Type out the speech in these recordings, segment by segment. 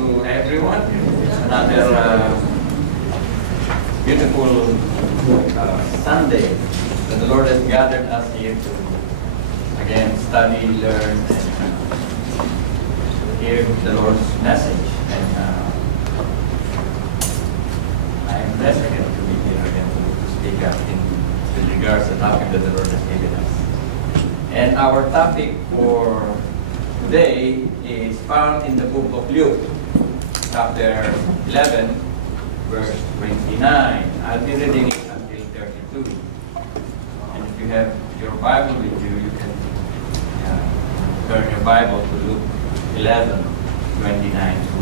to everyone. It's another beautiful Sunday that the Lord has gathered us here to again study, learn, and hear the Lord's message. And I am blessed again to be here again to speak up with regards to the topic that the Lord has given us. And our topic for today is found in the book of Luke, chapter 11, verse 29. I'll be reading it until 32. And if you have your Bible with you, you can turn your Bible to Luke 11, 29 to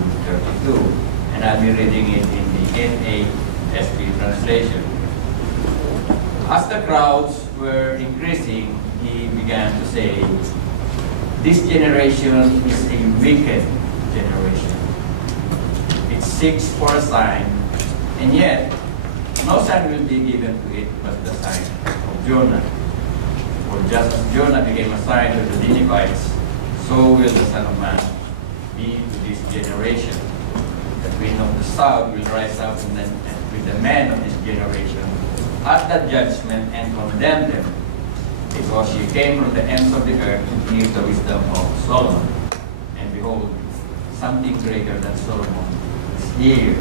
32. And I'll be reading it in the NASB translation. As the crowds were increasing, he began to say, "This generation is a wicked generation. It seeks for a sign, and yet no sign will be given to it but the sign of Jonah. For just as Jonah became a sign to the Ninevites, so will the Son of Man be to this generation. The Queen of the South will rise up with the men of this generation at the judgment and condemn them, because she came from the ends of the earth to hear the wisdom of Solomon. And behold, something greater than Solomon is here.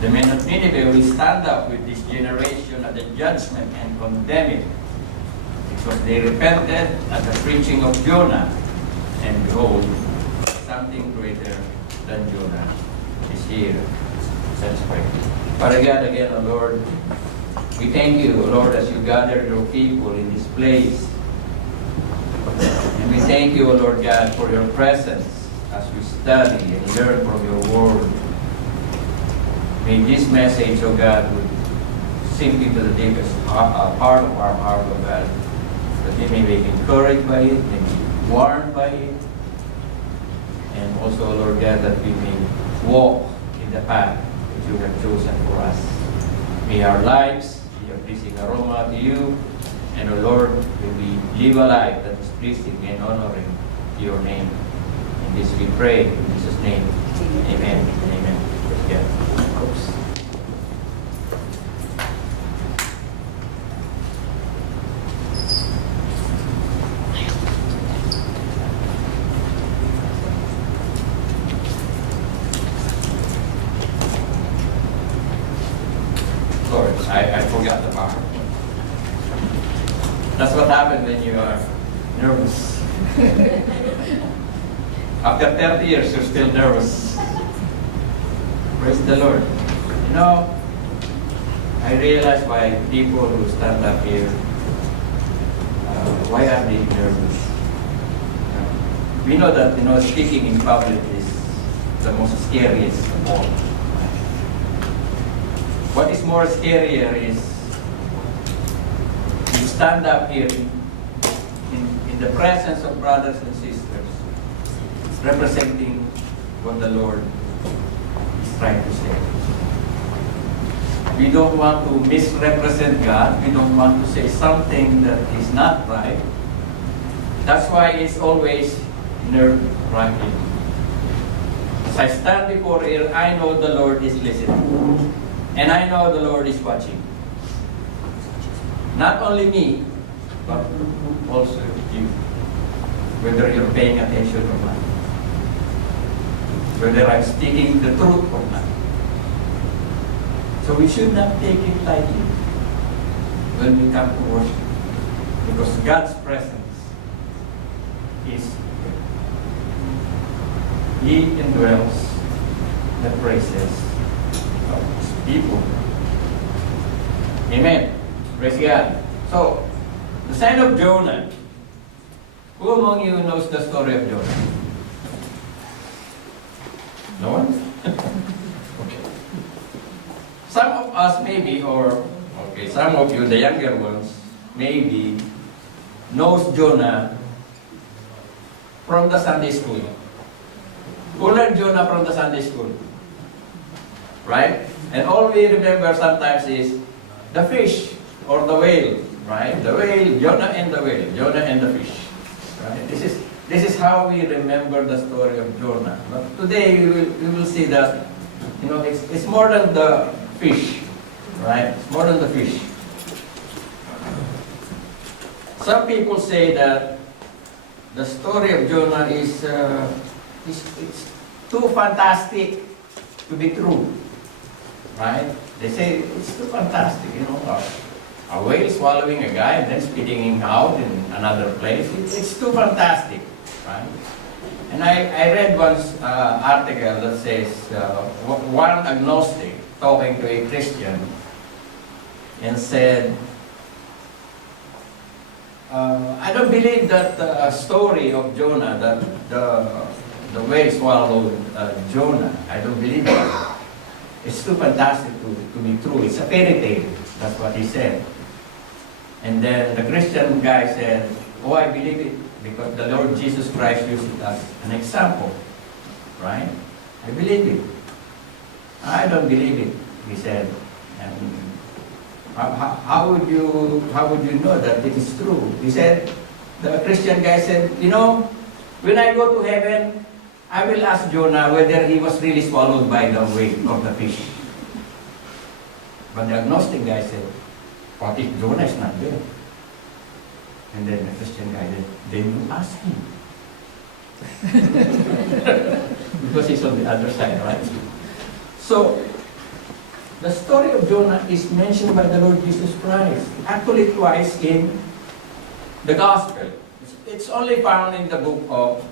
The men of Nineveh will stand up with this generation at the judgment and condemn it, because they repented at the preaching of Jonah. And behold, something greater than Jonah is here." Let us pray. Father God, again, O Lord, we thank you, Lord, as you gather your people in this place. And we thank you, O Lord God, for your presence as we study and learn from your word. May this message, O God, would sink into the deepest part of our heart, O God, that we may be encouraged by it, may be warmed by it, and also, Lord God, that we may walk in the path that you have chosen for us. May our lives be a pleasing aroma to you, and, O Lord, may we live a life that is pleasing and honoring to your name. In this we pray, in Jesus' name. Amen and amen. Yes. Oops. I forgot the power. That's what happens when you are nervous. After 30 years, you're still nervous. Praise the Lord. You know, I realize why people who stand up here, why are they nervous? We know that, speaking in public is the most scariest of all. What is more scarier is to stand up here in the presence of brothers and sisters, representing what the Lord is trying to say. We don't want to misrepresent God. We don't want to say something that is not right. That's why it's always nerve-wracking. As I stand before here, I know the Lord is listening. And I know the Lord is watching. Not only me, but also you. Whether you're paying attention or not. Whether I'm speaking the truth or not. So we should not take it lightly when we come to worship. Because God's presence is here. He indwells the praises of His people. Amen. Praise God. So, the sign of Jonah. Who among you knows the story of Jonah? No one? Okay. Some of us maybe, some of you, the younger ones, maybe knows Jonah from the Sunday school. Who learned Jonah from the Sunday school? Right? And all we remember sometimes is the fish or the whale, right? The whale, Jonah and the whale, Jonah and the fish. Right? This is this is how we remember the story of Jonah. But today we will see that, it's more than the fish, right? It's more than the fish. Some people say that the story of Jonah is it's too fantastic to be true, right? They say it's too fantastic, a whale swallowing a guy and then spitting him out in another place. It's too fantastic, right? And I read one article that says one agnostic talking to a Christian and said, I don't believe that story of Jonah, that the whale swallowed Jonah. I don't believe it. It's too fantastic to be true. It's a fairy tale. That's what he said. And then the Christian guy said, oh, I believe it because the Lord Jesus Christ used it as an example. Right? I believe it. I don't believe it, he said. And how would you know that it is true? He said, the Christian guy said, when I go to heaven, I will ask Jonah whether he was really swallowed by the whale or the fish. But the agnostic guy said, what if Jonah is not there? And then the Christian guy said, then you ask him. Because he's on the other side, right? So, the story of Jonah is mentioned by the Lord Jesus Christ, actually twice in the Gospel. It's only found in the book of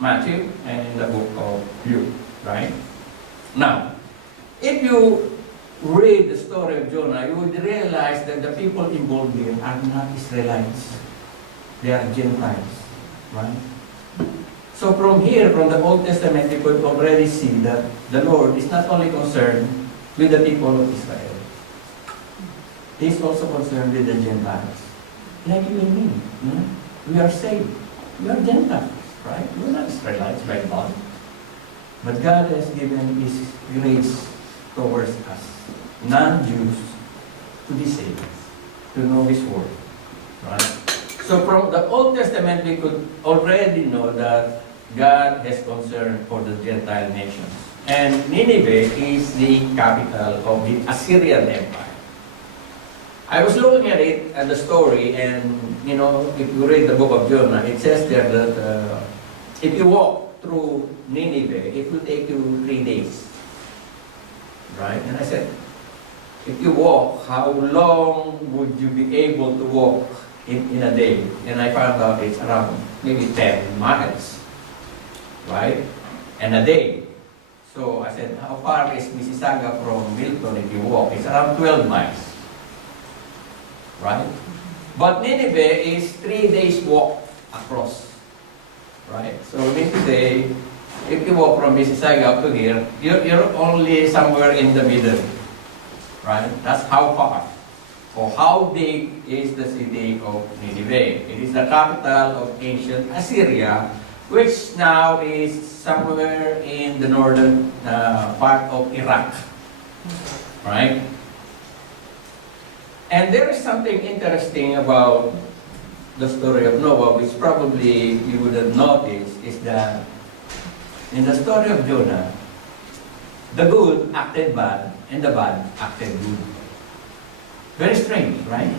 Matthew and in the book of Luke, right? Now, if you read the story of Jonah, you would realize that the people involved here are not Israelites. They are Gentiles, right? So from here, from the Old Testament, you could already see that the Lord is not only concerned with the people of Israel. He is also concerned with the Gentiles. Like you and me. We are saved. We are Gentiles, right? We are not Israelites by God. But God has given His grace towards us, non-Jews, to be saved, to know His Word. Right? So from the Old Testament, we could already know that God has concern for the Gentile nations. And Nineveh is the capital of the Assyrian Empire. I was looking at it, at the story, and if you read the book of Jonah, it says there that if you walk through Nineveh, it will take you 3 days. Right? And I said, if you walk, how long would you be able to walk in a day? And I found out it's around maybe 10 miles. Right? And a day. So I said, how far is Mississauga from Milton if you walk? It's around 12 miles. Right? But Nineveh is 3 days walk across. Right? So mean to say, if you walk from Mississauga up to here, you're only somewhere in the middle. Right? That's how far. Or how big is the city of Nineveh? It is the capital of ancient Assyria, which now is somewhere in the northern part of Iraq. Right? And there is something interesting about the story of Noah, which probably you would have noticed, is that in the story of Jonah, the good acted bad and the bad acted good. Very strange, right?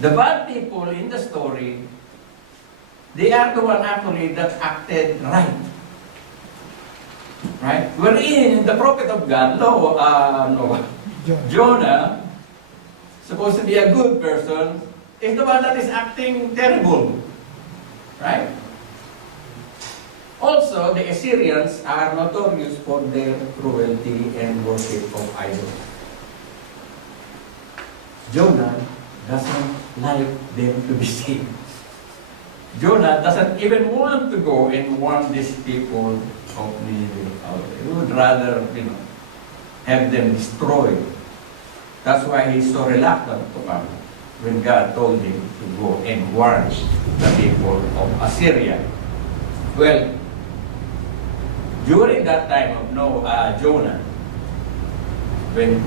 The bad people in the story, they are the one actually that acted right. Right? Wherein the prophet of God, Jonah, supposed to be a good person, is the one that is acting terrible. Right? Also, the Assyrians are notorious for their cruelty and worship of idols. Jonah doesn't like them to be saved. Jonah doesn't even want to go and warn these people of Nineveh out. He would rather, have them destroyed. That's why he's so reluctant to come when God told him to go and warn the people of Assyria. Well, during that time of Jonah, when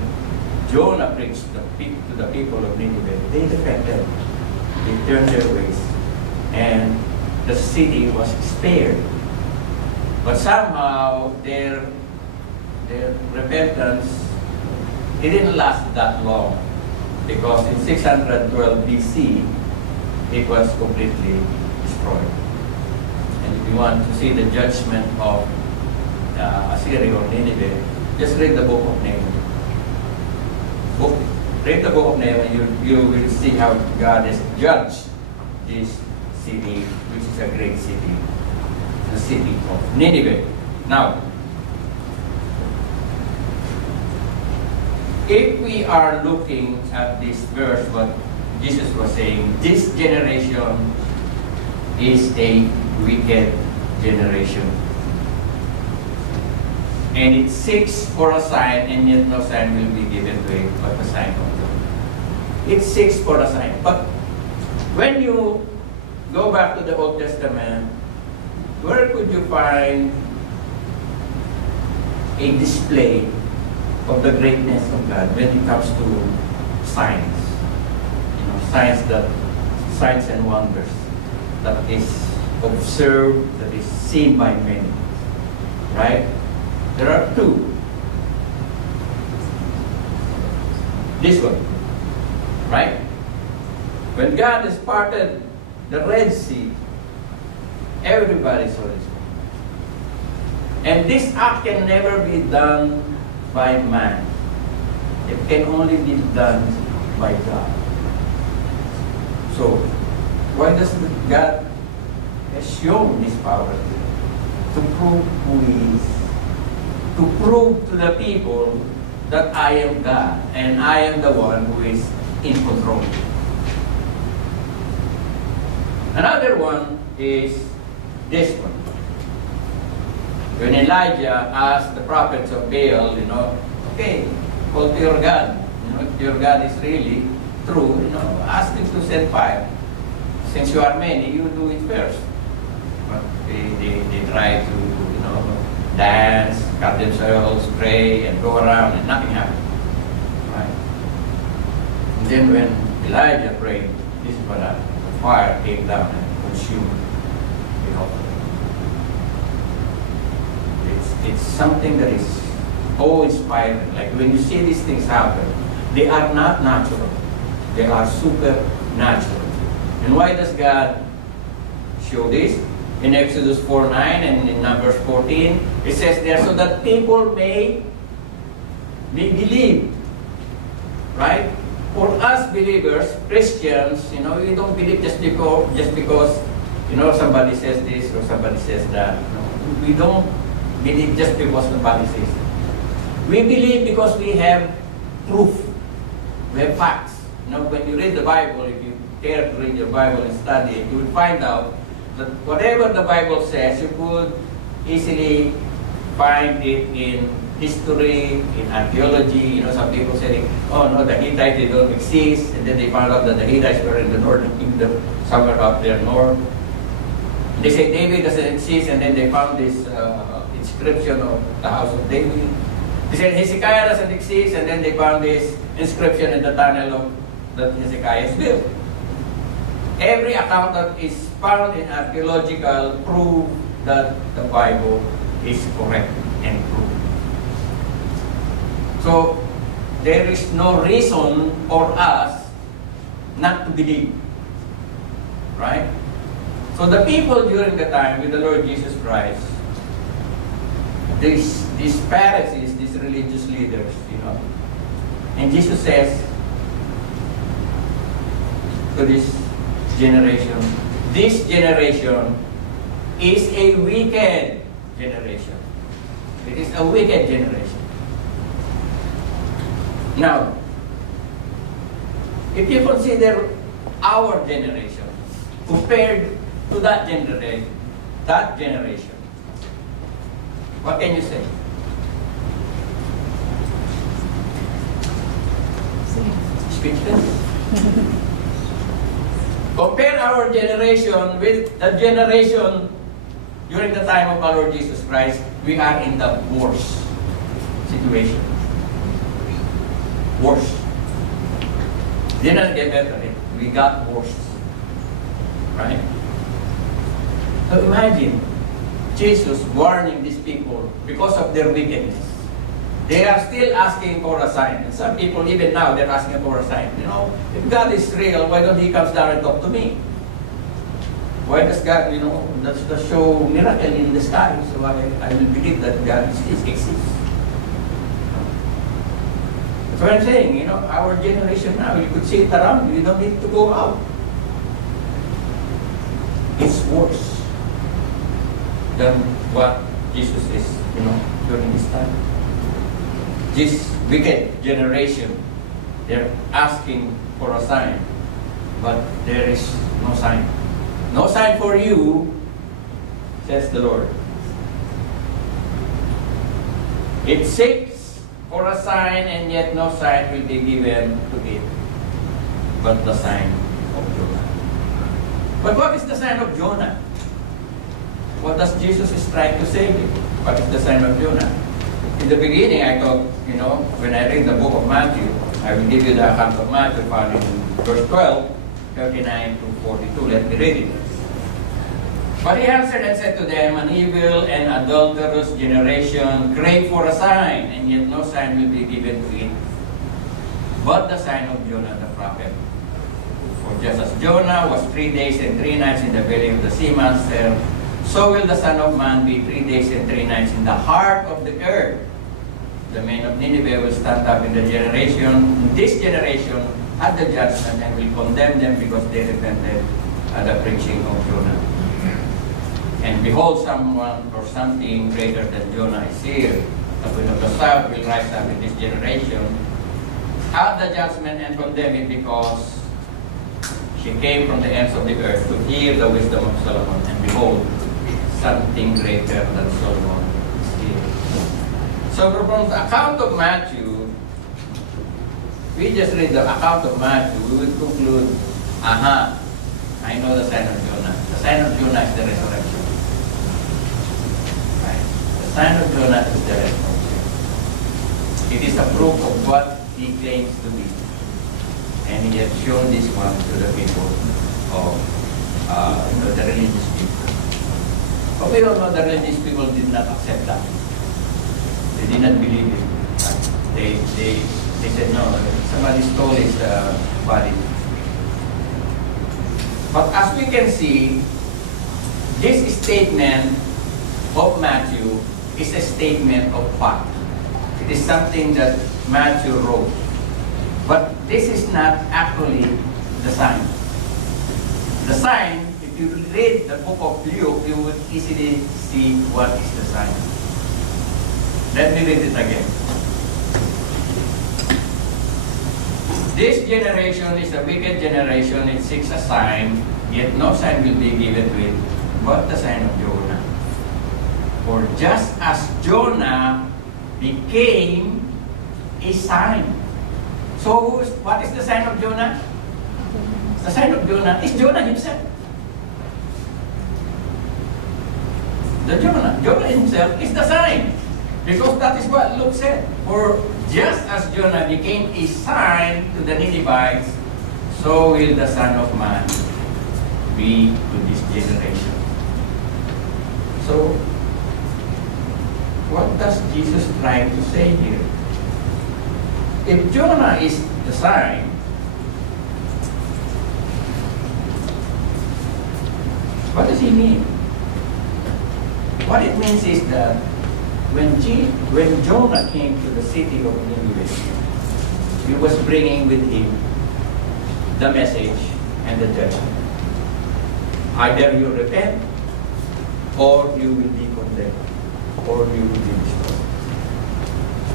Jonah preached to the people of Nineveh, they repented. They turned their ways. And the city was spared. But somehow their repentance didn't last that long, because in 612 BC it was completely destroyed. And if you want to see the judgment of Assyria or Nineveh, just read the book of Nehemiah. Read the book of Nehemiah, you will see how God has judged this city, which is a great city, the city of Nineveh. Now, if we are looking at this verse, what Jesus was saying, this generation is a wicked generation. And it seeks for a sign, and yet no sign will be given to it but the sign of God. It seeks for a sign. But when you go back to the Old Testament, where could you find a display of the greatness of God when it comes to signs? You know, signs and wonders that is observed, that is seen by many. Right? There are two. This one, right? When God has parted the Red Sea, everybody saw this one. And this act can never be done by man. It can only be done by God. So, why does God has shown this power? To prove who He is. To prove to the people that I am God and I am the one who is in control. Another one is this one. When Elijah asked the prophets of Baal, okay, call to your God. If your God is really true, ask him to send fire. Since you are many, you do it first. But they try to, dance, cut themselves, pray, and go around, and nothing happened. Right? And then when Elijah prayed, this is what happened. The fire came down and consumed the altar. It's something that is awe-inspiring. Like when you see these things happen, they are not natural. They are supernatural. And why does God show this? In Exodus 4:9 and in Numbers 14, it says there, so that people may believe. Right? For us believers, Christians, we don't believe just because somebody says this or somebody says that. We don't believe just because somebody says it. We believe because we have proof. We have facts. When you read the Bible, if you care to read your Bible and study it, you will find out that whatever the Bible says, you could easily find it in history, in archaeology. Some people say, oh no, the Hittites, they don't exist. And then they found out that the Hittites were in the northern kingdom, somewhere up there north. They say David doesn't exist, and then they found this inscription of the house of David. They said Hezekiah doesn't exist, and then they found this inscription in the tunnel that Hezekiah has built. Every account that is found in archaeological prove that the Bible is correct and true. So, there is no reason for us not to believe. Right? So the people during the time with the Lord Jesus Christ, these Pharisees, these religious leaders, and Jesus says to this generation is a wicked generation. It is a wicked generation. Now, if you consider our generation compared to that generation, what can you say? Speechless? Compare our generation with the generation during the time of our Lord Jesus Christ, we are in the worst situation. Worse. Didn't get better. We got worse. Right? So imagine Jesus warning these people because of their wickedness. They are still asking for a sign. And some people, even now, they're asking for a sign. You know, if God is real, why don't He come down and talk to me? Why does God, does show miracle in the sky? So I will believe that God exists. That's what I'm saying. Our generation now, you could see it around you. You don't need to go out. It's worse than what Jesus is, during this time. This wicked generation, they're asking for a sign, but there is no sign. No sign for you, says the Lord. It seeks for a sign, and yet no sign will be given to it, but the sign of Jonah. But what is the sign of Jonah? What does Jesus is trying to say here? What is the sign of Jonah? In the beginning, I thought, when I read the book of Matthew, I will give you the account of Matthew found in verse 12, 39 to 42. Let me read it. But he answered and said to them, an evil and adulterous generation crave for a sign, and yet no sign will be given to it, but the sign of Jonah the prophet. For just as Jonah was 3 days and 3 nights in the belly of the sea monster, so will the Son of Man be 3 days and 3 nights in the heart of the earth. The men of Nineveh will stand up in this generation, at the judgment, and will condemn them because they repented at the preaching of Jonah. And behold, someone or something greater than Jonah is here. The Queen of the South will rise up in this generation at the judgment and condemn it, because she came from the ends of the earth to hear the wisdom of Solomon. And behold, something greater than Solomon is here. So from the account of Matthew, we just read the account of Matthew, we would conclude, I know the sign of Jonah. The sign of Jonah is the resurrection. The sign of Jonah is the resurrection. It is a proof of what he claims to be. And he has shown this one to the people of the religious people. But we all know the religious people did not accept that. They did not believe it. They said, no, somebody stole his body. But as we can see, this statement of Matthew is a statement of fact. It is something that Matthew wrote. But this is not actually the sign. The sign, if you read the book of Luke, you would easily see what is the sign. Let me read it again. This generation is a wicked generation. It seeks a sign, yet no sign will be given to it, but the sign of Jonah. For just as Jonah became a sign. So what is the sign of Jonah? The sign of Jonah is Jonah himself. Jonah himself is the sign. Because that is what Luke said. For just as Jonah became a sign to the Ninevites, so will the Son of Man be to this generation. So, what does Jesus try to say here? If Jonah is the sign, what does he mean? What it means is that when Jonah came to the city of Nineveh, he was bringing with him the message and the judgment. Either you repent, or you will be condemned, or you will be destroyed.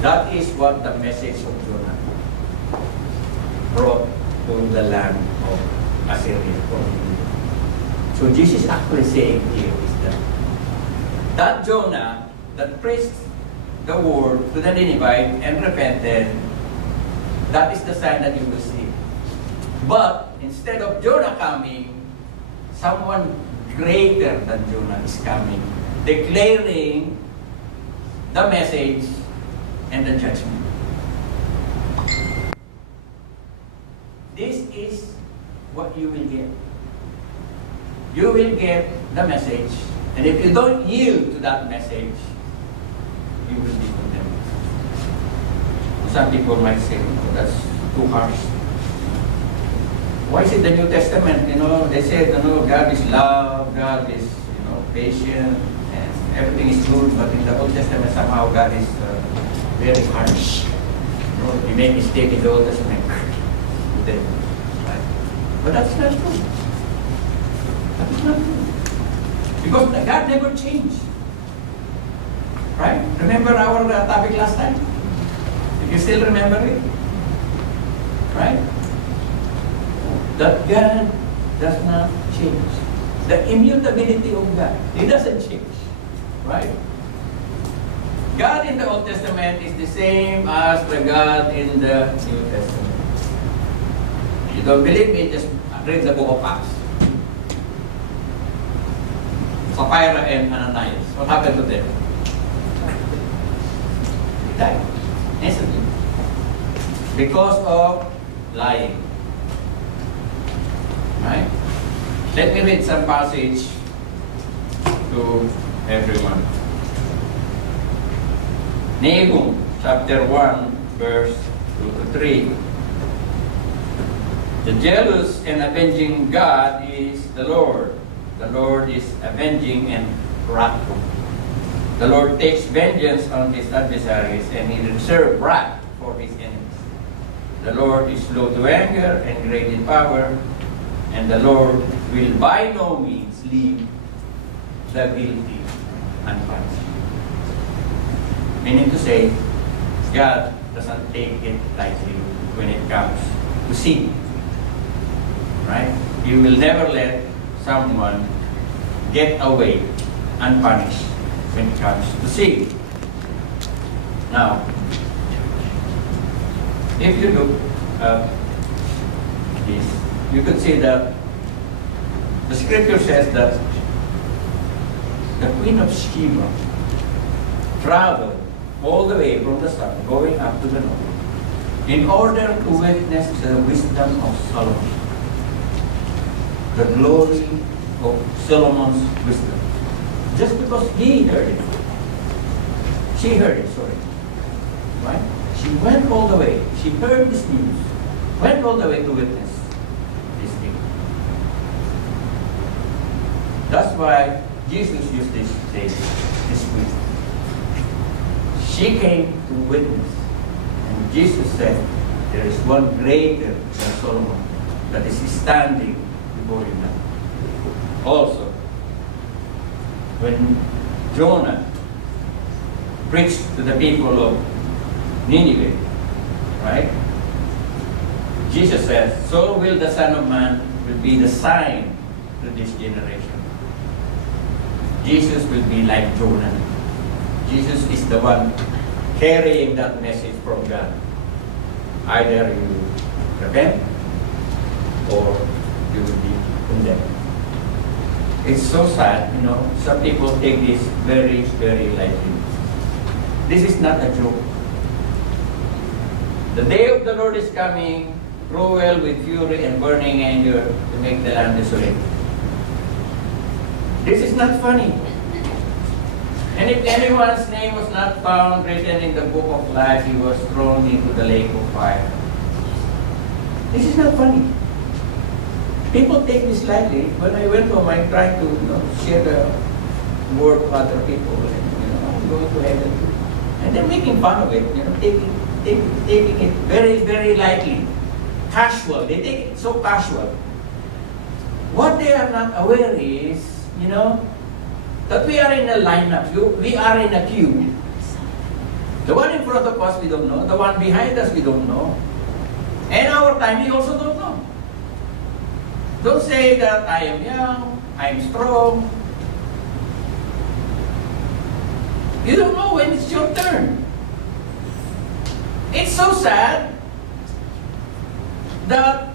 That is what the message of Jonah brought to the land of Assyria. So Jesus is actually saying here is that Jonah that preached the word to the Ninevites and repented, that is the sign that you will see. But instead of Jonah coming, someone greater than Jonah is coming, declaring the message and the judgment. This is what you will get. you will get the message. And if you don't yield to that message, you will be condemned. Some people might say, oh, that's too harsh. Why is it the New Testament? They said, God is love, God is, patient, and everything is good. But in the Old Testament, somehow God is very harsh. You make mistake in the Old Testament. Right? But that's not true. That is not true. Because God never changed. Right? Remember our topic last time? If you still remember it? Right? That God does not change. The immutability of God. He doesn't change. Right? God in the Old Testament is the same as the God in the New Testament. If you don't believe me, just read the book of Acts. Sapphira and Ananias. What happened to them? They died. Instantly. Because of lying. Right? Let me read some passage to everyone. Nahum chapter 1 verse 2 to 3. The jealous and avenging God is the Lord. The Lord is avenging and wrathful. The Lord takes vengeance on his adversaries and he reserves wrath for his enemies. The Lord is slow to anger and great in power, and the Lord will by no means leave the guilty unpunished. Meaning to say, God doesn't take it lightly when it comes to sin. Right? He will never let someone get away unpunished when it comes to sin. Now, if you look at this, you could see that the scripture says that the Queen of Sheba traveled all the way from the south, going up to the north, in order to witness the wisdom of Solomon, the glory of Solomon's wisdom. Just because he heard it. She heard it, sorry. Right? She went all the way. She heard this news. Went all the way to witness this thing. That's why Jesus used this phrase, this wisdom. She came to witness. And Jesus said, there is one greater than Solomon that is standing before you now. Also, when Jonah preached to the people of Nineveh, right? Jesus says, so will the Son of Man will be the sign to this generation. Jesus will be like Jonah. Jesus is the one carrying that message from God. Either you repent or you will be condemned. It's so sad, some people take this very, very lightly. This is not a joke. The day of the Lord is coming, cruel with fury and burning anger to make the land desolate. This is not funny. And if anyone's name was not found written in the book of life, he was thrown into the lake of fire. This is not funny. People take this lightly. When I went home, I tried to share the word to other people. And, I'm going to heaven. And they're making fun of it, taking it very, very lightly. Casual. They take it so casual. What they are not aware is, that we are in a lineup. We are in a queue. The one in front of us, we don't know. The one behind us, we don't know. And our time, we also don't know. Don't say that I am young, I am strong. You don't know when it's your turn. It's so sad that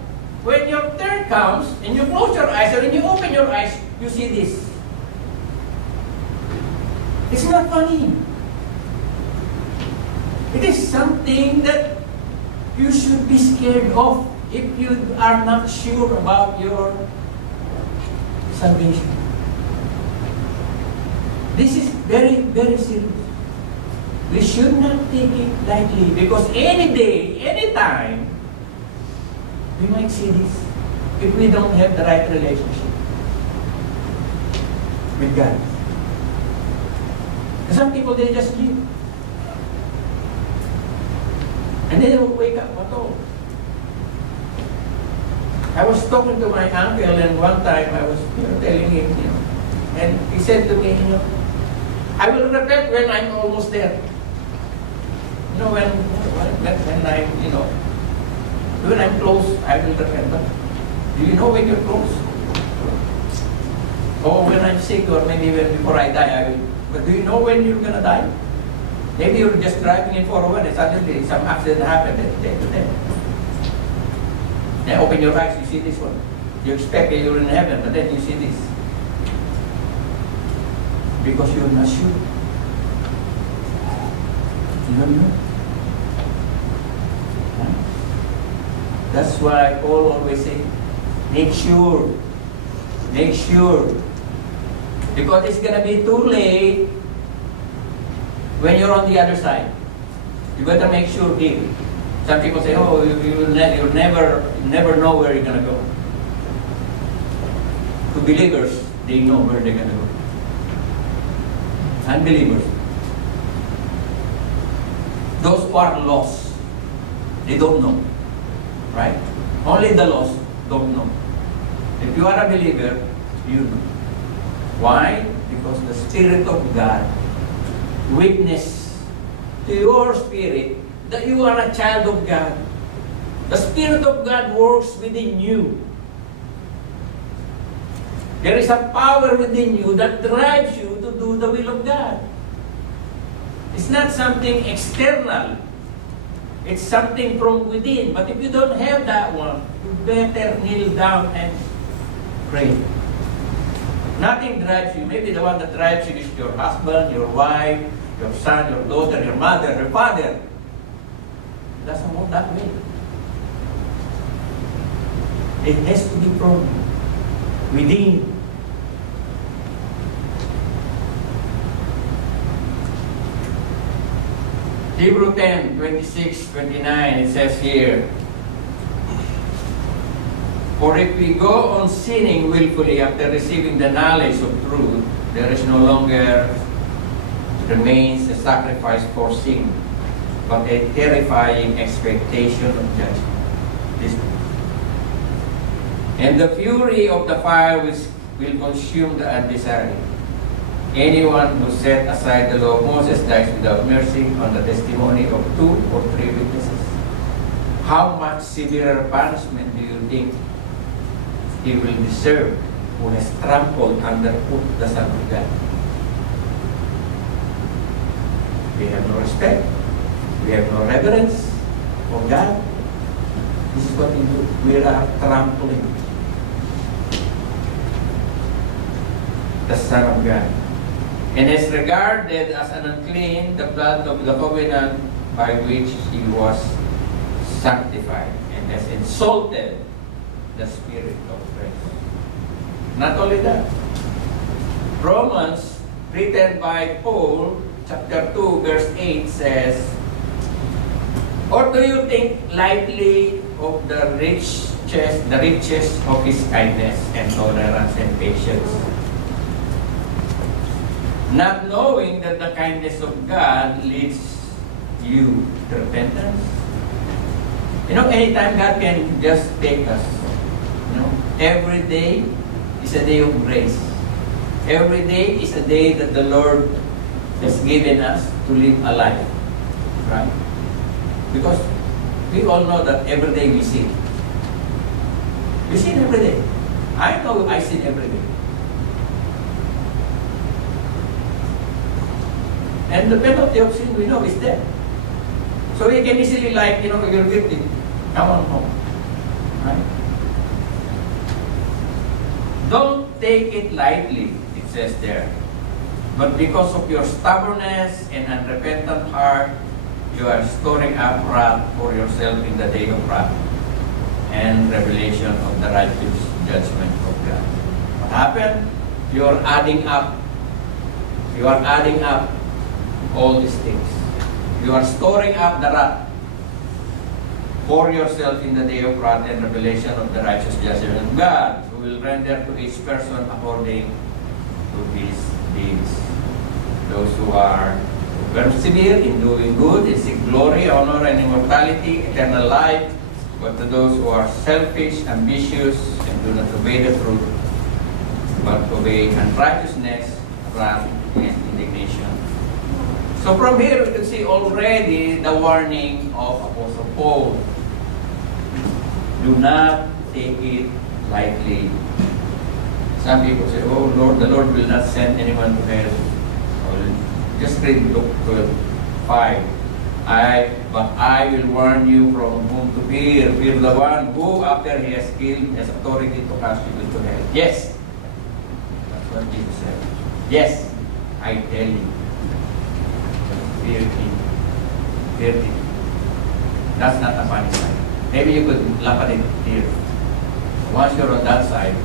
when your turn comes and you close your eyes or when you open your eyes, you see this. It's not funny. It is something that you should be scared of if you are not sure about your salvation. This is very, very serious. We should not take it lightly because any day, any time, we might see this if we don't have the right relationship with God. Some people, they just live. And they don't wake up at all. I was talking to my uncle, and one time I was telling him, and he said to me, I will repent when I'm almost there. When I'm close, I will repent. But do you know when you're close? Or when I'm sick, or maybe before I die, I will. But do you know when you're gonna die? Maybe you're just driving in 401 and suddenly some accident happened and you're dead. Then open your eyes, you see this one. You expect that you're in heaven, but then you see this. Because you're not sure. You don't know. Huh? That's why Paul always say, make sure. Make sure. Because it's gonna be too late when you're on the other side. You better make sure here. Some people say, oh, you'll never know where you're gonna go. To believers, they know where they're gonna go. Unbelievers, those who are lost, they don't know. Right? Only the lost don't know. If you are a believer, you know. Why? Because the Spirit of God witness to your spirit that you are a child of God. The Spirit of God works within you. There is a power within you that drives you to do the will of God. It's not something external. It's something from within. But if you don't have that one, you better kneel down and pray. Nothing drives you. Maybe the one that drives you is your husband, your wife, your son, your daughter, your mother, your father. It doesn't work that way. It has to be from within. Hebrews 10, 26, 29, it says here, for if we go on sinning willfully after receiving the knowledge of truth, there is no longer remains a sacrifice for sin, but a terrifying expectation of judgment. And the fury of the fire which will consume the adversary. Anyone who set aside the law of Moses dies without mercy on the testimony of 2 or 3 witnesses. How much severer punishment do you think he will deserve who has trampled underfoot the Son of God? We have no respect. We have no reverence for God. This is what we do. We are trampling the Son of God. And is regarded as an unclean the blood of the covenant by which he was sanctified, and has insulted the Spirit of grace. Not only that, Romans, written by Paul, chapter 2, verse 8 says, or do you think lightly of the riches of his kindness and tolerance and patience, not knowing that the kindness of God leads you to repentance? Anytime God can just take us. Every day is a day of grace. Every day is a day that the Lord has given us to live a life. Right? Because we all know that every day we sin. We sin every day. I know I sin every day. And the penalty of sin, we know, is death. So we can easily you're guilty. Come on home. Right? Don't take it lightly, it says there. But because of your stubbornness and unrepentant heart, you are storing up wrath for yourself in the day of wrath and revelation of the righteous judgment of God. What happened? You are adding up. You are adding up all these things. You are storing up the wrath for yourself in the day of wrath and revelation of the righteous judgment of God, who will render to each person according to his deeds. Those who are persevere in doing good, and seek glory, honor, and immortality, eternal life. But to those who are selfish, ambitious, and do not obey the truth, but obey unrighteousness, wrath, and indignation. So from here we can see already the warning of Apostle Paul. Do not take it lightly. Some people say, oh Lord, the Lord will not send anyone to hell. Just read Luke 12:5. But I will warn you from whom to fear. Fear the one who, after he has killed, has authority to cast you into hell. Yes. That's what Jesus said. Yes, I tell you. Fear him. Fear him. That's not a funny side. Maybe you could laugh at it here. Once you're on that side,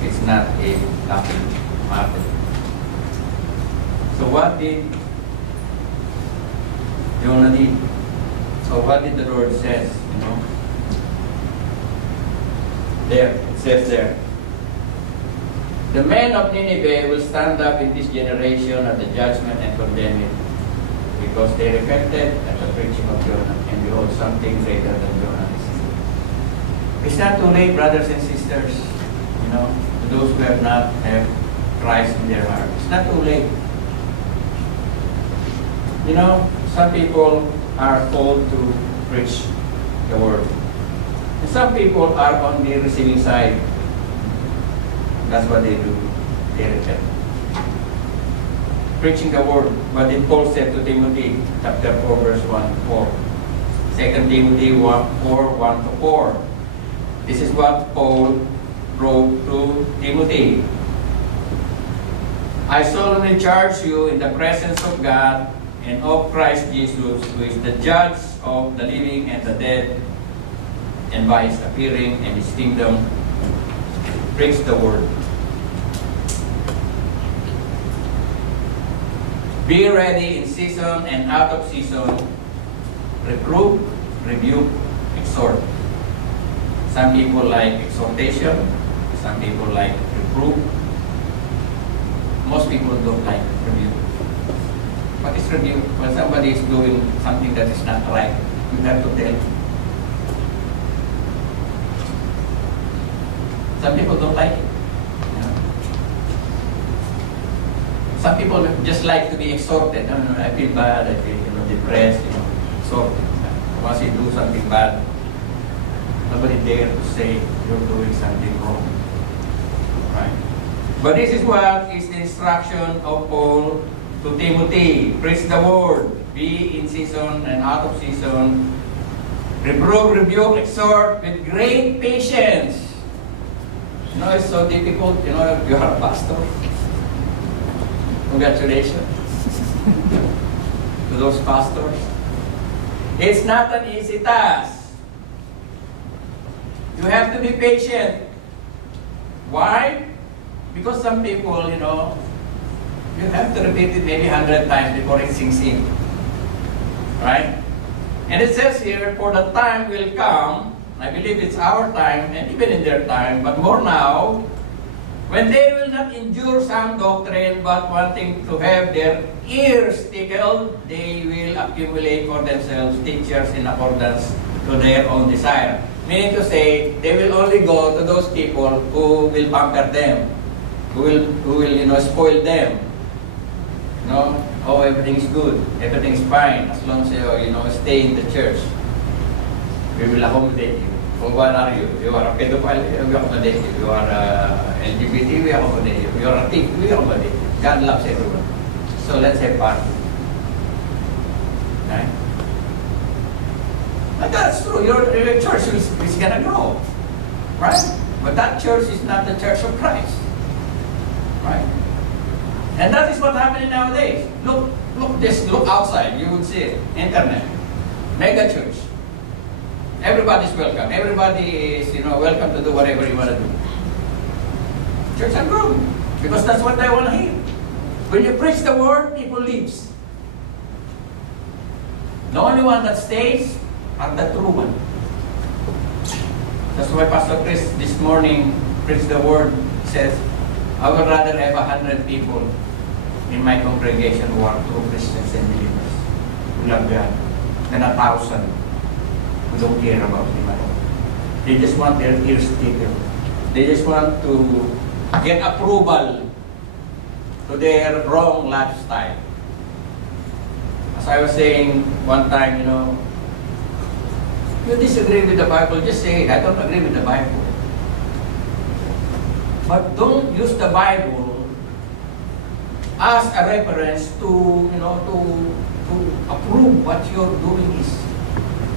it's not a laughing matter. So what did Jonah did? So what did the Lord says? You know, there it says there. The men of Nineveh will stand up in this generation at the judgment and condemn it, because they repented at the preaching of Jonah, and behold, something greater than Jonah is here. It's not too late, brothers and sisters. You know, to those who have not have Christ in their heart, it's not too late. You know, some people are called to preach the word. And some people are on the receiving side. That's what they do. They repent. Preaching the word. What did Paul say to Timothy? Chapter 4, verse 1-4. 2 Timothy 4:1-4. This is what Paul wrote to Timothy. I solemnly charge you in the presence of God and of Christ Jesus, who is the judge of the living and the dead, and by his appearing and his kingdom, preach the word. Be ready in season and out of season, reprove, rebuke, exhort. Some people like exhortation, some people like reproof. Most people don't like rebuke. What is rebuke? When somebody is doing something that is not right, you have to tell. Some people don't like it. You know? Some people just like to be exhorted. I feel bad, I feel depressed, exhorted. Once you do something bad, nobody dare to say you're doing something wrong. Right? But this is what is the instruction of Paul to Timothy. Preach the word, be in season and out of season, reprove, rebuke, exhort with great patience. It's so difficult, you are a pastor. Congratulations to those pastors. It's not an easy task. You have to be patient. Why? Because some people, you have to repeat it maybe 100 times before it sinks in. Right? And it says here, for the time will come, I believe it's our time, and even in their time, but more now, when they will not endure sound doctrine, but wanting to have their ears tickled, they will accumulate for themselves teachers in accordance to their own desire. Meaning to say, they will only go to those people who will pamper them, who will spoil them. Oh, everything's good, everything's fine, as long as you stay in the church. We will accommodate you. So what are you? You are a pedophile, we accommodate you. You are LGBT, we accommodate you. You are a thief, we accommodate you. God loves everyone. So let's have fun. Right? And that's true. Your church is going to grow. Right? But that church is not the church of Christ. Right? And that is what happening nowadays. Look outside, you would see it. Internet. Mega church. Everybody's welcome. Everybody is, welcome to do whatever you want to do. Church and grow. Because that's what I want to hear. When you preach the word, people leaves. The only one that stays are the true one. That's why Pastor Chris this morning preached the word, says, I would rather have 100 people in my congregation who are true Christians and believers, who love God, than 1,000 who don't care about Him at all. They just want their ears tickled. They just want to get approval to their wrong lifestyle. As I was saying one time, you disagree with the Bible, just say, I don't agree with the Bible. But don't use the Bible as a reference to approve what you're doing is,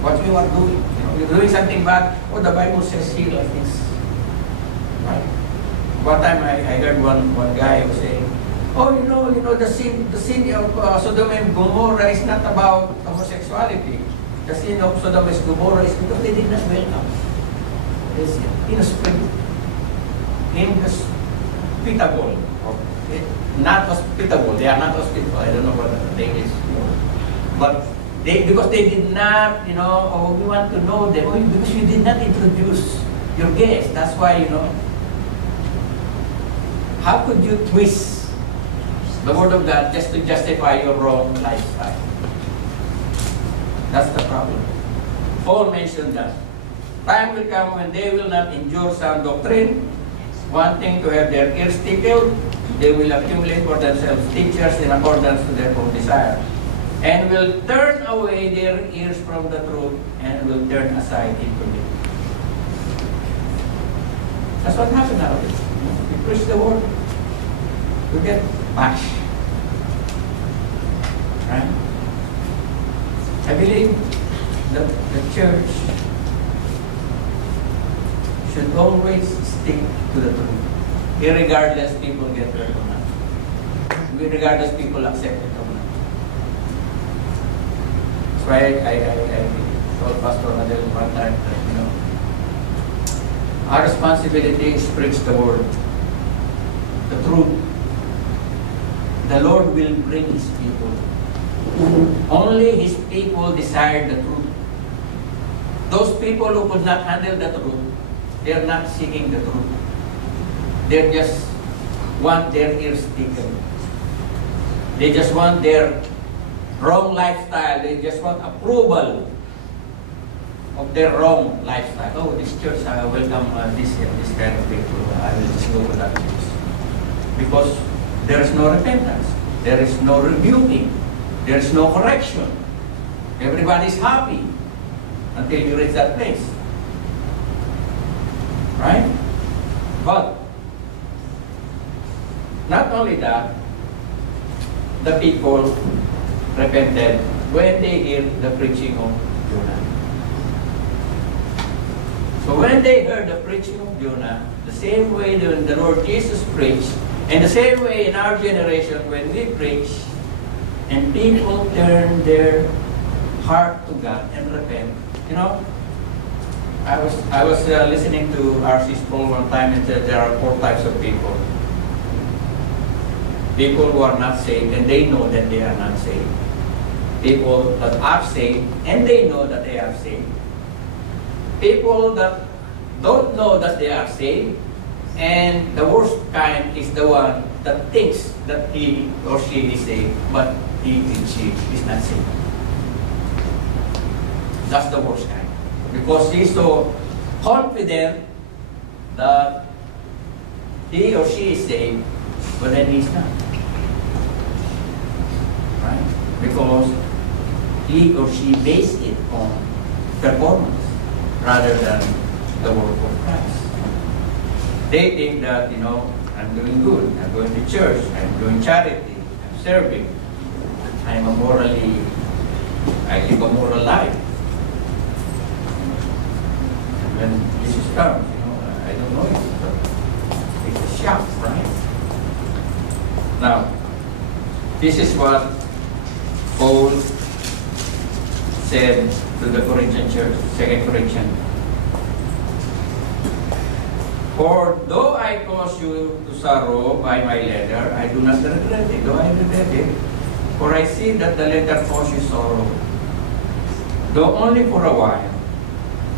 what you are doing. You're doing something bad, the Bible says here like this. Right? One time I heard one guy who was saying, the sin of Sodom and Gomorrah is not about homosexuality. The sin of Sodom and Gomorrah is because they did not welcome. It's inhospitable. Not hospitable. They are not hospitable. I don't know what the thing is. But because they did not, we want to know them. Because you did not introduce your guests. That's why, how could you twist the Word of God just to justify your wrong lifestyle? That's the problem. Paul mentioned that. Time will come when they will not endure sound doctrine, wanting to have their ears tickled. They will accumulate for themselves teachers in accordance to their own desire, and will turn away their ears from the truth and will turn aside into it. That's what happened nowadays. We preach the word, we get bashed. Right? I believe that the church should always stick to the truth, irregardless people get hurt or not, regardless people accept it or not. That's why I told Pastor Adel one time that, our responsibility is to preach the word, the truth. The Lord will bring His people. Only His people desire the truth. Those people who could not handle the truth, they are not seeking the truth. They just want their ears tickled. They just want their wrong lifestyle. They just want approval of their wrong lifestyle. Oh, this church, I welcome this kind of people. I will just go to that church. Because there is no repentance. There is no rebuking. There is no correction. Everybody is happy until you reach that place. Right? But not only that, the people repented when they hear the preaching of Jonah. So when they heard the preaching of Jonah, the same way when the Lord Jesus preached, and the same way in our generation when we preach, and people turn their heart to God and repent. I was listening to R.C. Sproul one time, and said there are 4 types of people. People who are not saved and they know that they are not saved. People that are saved and they know that they are saved. People that don't know that they are saved, and the worst kind is the one that thinks that he or she is saved, but he or she is not saved. That's the worst kind. Because he's so confident that he or she is saved, but then he's not. Right? Because he or she based it on performance rather than the work of Christ. They think that, I'm doing good, I'm going to church, I'm doing charity, I'm serving, I live a moral life. And when Jesus comes, I don't know it, but it's a shock, right? Now, this is what Paul said to the Corinthian church, 2 Corinthians. For though I cause you to sorrow by my letter, I do not regret it, though I regret it. For I see that the letter causes you sorrow, though only for a while.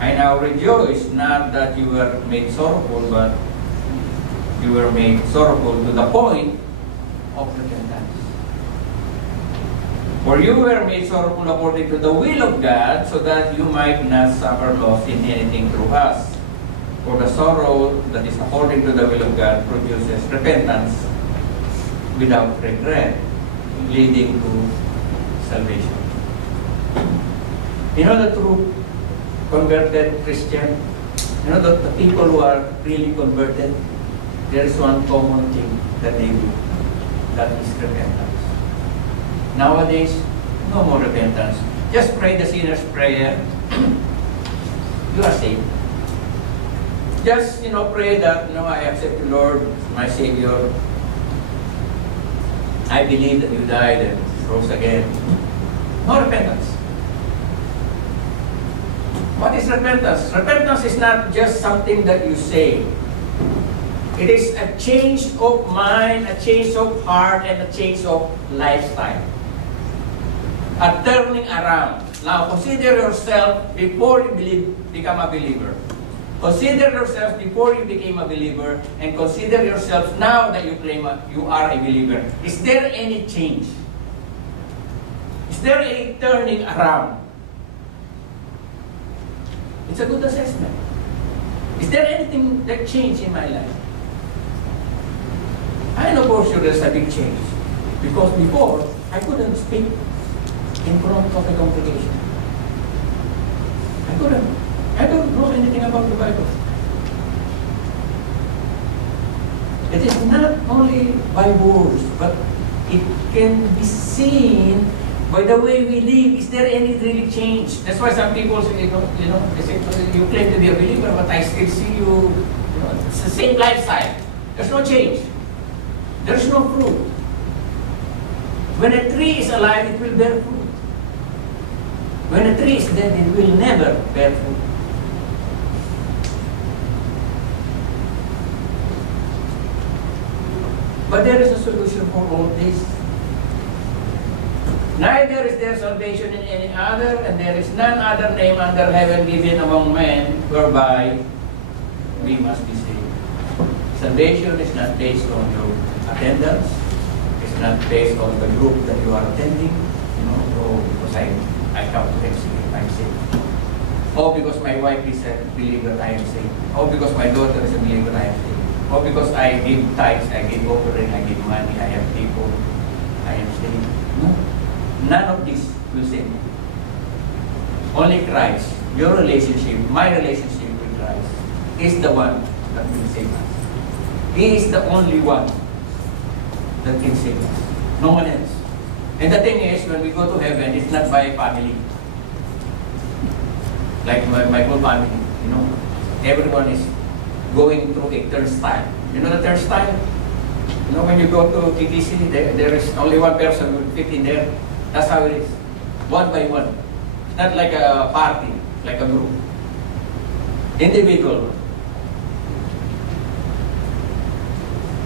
I now rejoice, not that you were made sorrowful, but you were made sorrowful to the point of repentance. For you were made sorrowful according to the will of God, so that you might not suffer loss in anything through us. For the sorrow that is according to the will of God produces repentance without regret, leading to salvation. You know the true converted Christian? You know the people who are really converted? There is one common thing that they do. That is repentance. Nowadays, no more repentance. Just pray the sinner's prayer. You are saved. Just, pray that, I accept the Lord, my Savior. I believe that you died and rose again. No repentance. What is repentance? Repentance is not just something that you say. It is a change of mind, a change of heart, and a change of lifestyle. A turning around. Now, consider yourself before you become a believer. Consider yourself before you became a believer, and consider yourself now that you claim you are a believer. Is there any change? Is there a turning around? It's a good assessment. Is there anything that changed in my life? I know for sure there's a big change. Because before, I couldn't speak in front of a congregation. I couldn't. I don't know anything about the Bible. It is not only by words, but it can be seen by the way we live. Is there any really change? That's why some people say, they say, you claim to be a believer, but I still see you, it's the same lifestyle. There's no change. There's no fruit. When a tree is alive, it will bear fruit. When a tree is dead, it will never bear fruit. But there is a solution for all this. Neither is there salvation in any other, and there is none other name under heaven given among men whereby we must be saved. Salvation is not based on your attendance. It's not based on the group that you are attending. Because I come to MC, I'm saved. Or because my wife is a believer, I am saved. Or because my daughter is a believer, I am saved. Or because I give tithes, I give offering, I give money, I have people, I am saved. No. None of this will save me. Only Christ, your relationship, my relationship with Christ, is the one that will save us. He is the only one that can save us. No one else. And the thing is, when we go to heaven, it's not by family. Like my whole family, everyone is going through a turnstile. You know the turnstile? When you go to TTC, there is only one person who will fit in there. That's how it is. One by one. It's not like a party, like a group. Individual.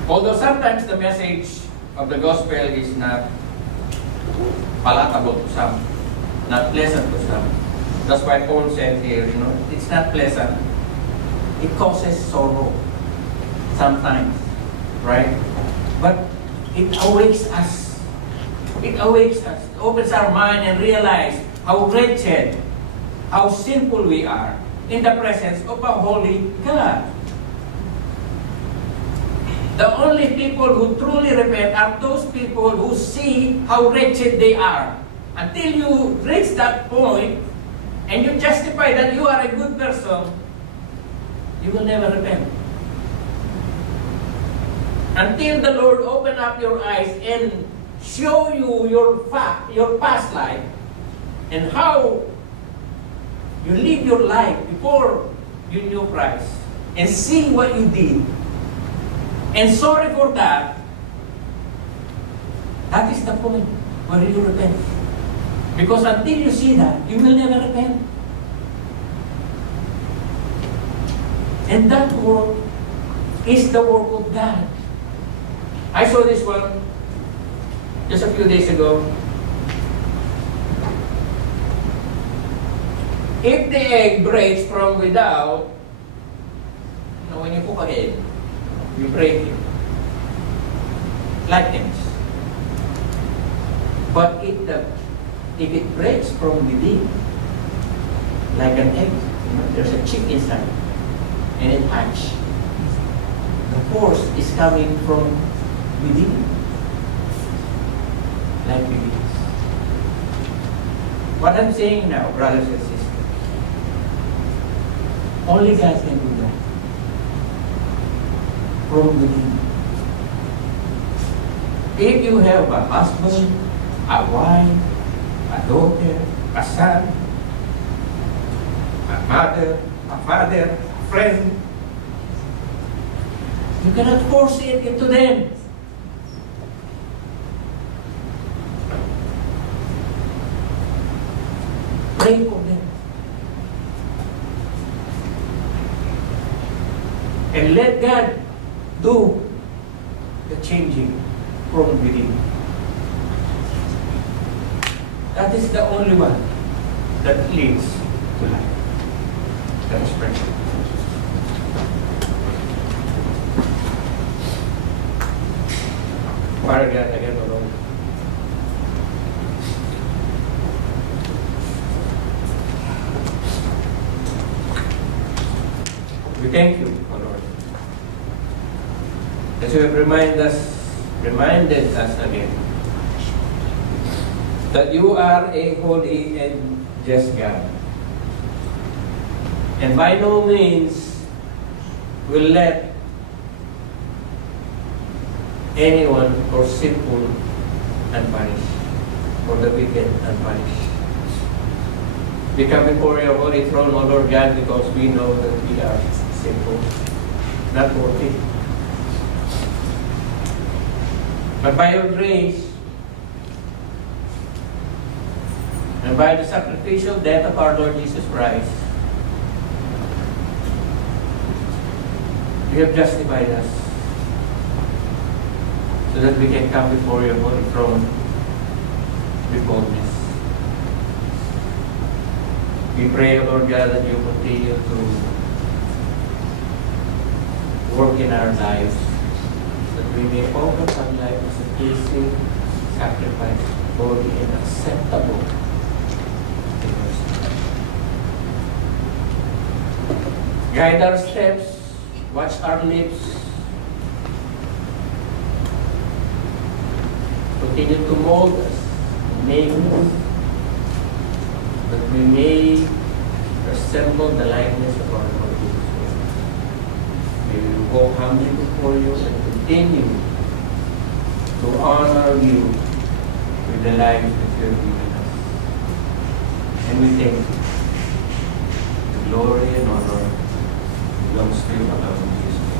Although sometimes the message of the gospel is not palatable to some, not pleasant to some. That's why Paul said here, it's not pleasant. It causes sorrow sometimes, right? But it awakes us. It awakes us, opens our mind and realize how wretched, how sinful we are in the presence of a holy God. The only people who truly repent are those people who see how wretched they are. Until you reach that point and you justify that you are a good person, you will never repent. Until the Lord open up your eyes and show you your past life and how you live your life before you knew Christ and see what you did and sorry for that, that is the point where you repent. Because until you see that, you will never repent. And that work is the work of God. I saw this one just a few days ago. If the egg breaks from without, when you cook an egg, you break it. Like things. But if it breaks from within, like an egg, there's a chip inside, and it hatch. The force is coming from within, like within. What I'm saying now, brothers and sisters, only God can do that. From within. If you have a husband, a wife, a daughter, a son, a mother, a father, a friend, you cannot force it into them. Pray for them. And let God do the changing from within. That is the only one that leads to life. Let us pray. Father God, again, O Lord. We thank you, O Lord. As you have reminded us again that you are a holy and just God. And by no means will let anyone or sinful unpunished, or the wicked unpunished. We come before your holy throne, O Lord God, because we know that we are sinful, not worthy. But by your grace, and by the sacrificial death of our Lord Jesus Christ, you have justified us so that we can come before your holy throne with boldness. We pray, O Lord God, that you continue to work in our lives, that we may offer our life as a pleasing sacrifice, holy and acceptable in your sight. Guide our steps, watch our lips, continue to mold us, make us, that we may resemble the likeness of our Lord Jesus Christ. May we walk humbly before you and continue to honor you with the lives that you have given us. And we thank you. The glory and honor belongs to you alone, Jesus.